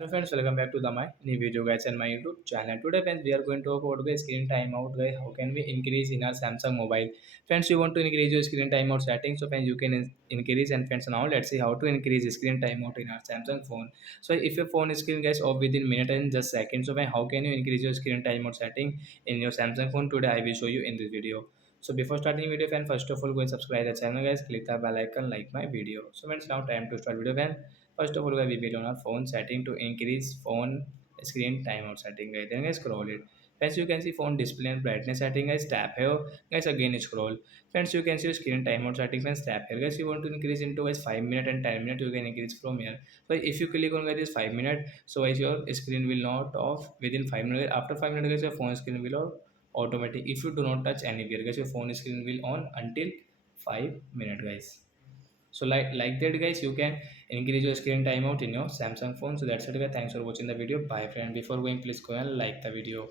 Hello friends, welcome back to the my new video guys and my YouTube channel. Today friends, we are going to talk about guys screen timeout guys. How can we increase in our Samsung mobile? Friends, you want to increase your screen timeout settings, so friends you can increase. And friends, now let's see how to increase screen timeout in our Samsung phone. So if your phone screen guys off within minute and just seconds, so friends, how can you increase your screen timeout setting in your Samsung phone? Today I will show you in this video. So before starting video, fan, first of all go and subscribe the channel guys. Click the bell icon, like my video. So friends, now time to start video fan. First of all, guys, we will on our phone setting to increase phone screen timeout setting. Guys, then guys scroll it. Friends, you can see phone display and brightness setting. Guys, tap here. Guys, again scroll. Friends, you can see screen timeout setting. Friends, tap here. Guys, you want to increase into guys 5 minutes and 10 minutes. You can increase from here. So if you click on guys this 5 minutes, so guys your screen will not off within 5 minutes. After 5 minutes, guys, your phone screen will off automatic. If you do not touch anywhere, guys, your phone screen will on until 5 minutes, guys. So like that guys, you can increase your screen timeout in your Samsung phone. So that's it guys, thanks for watching the video. Bye friend. Before going, please go and like the video.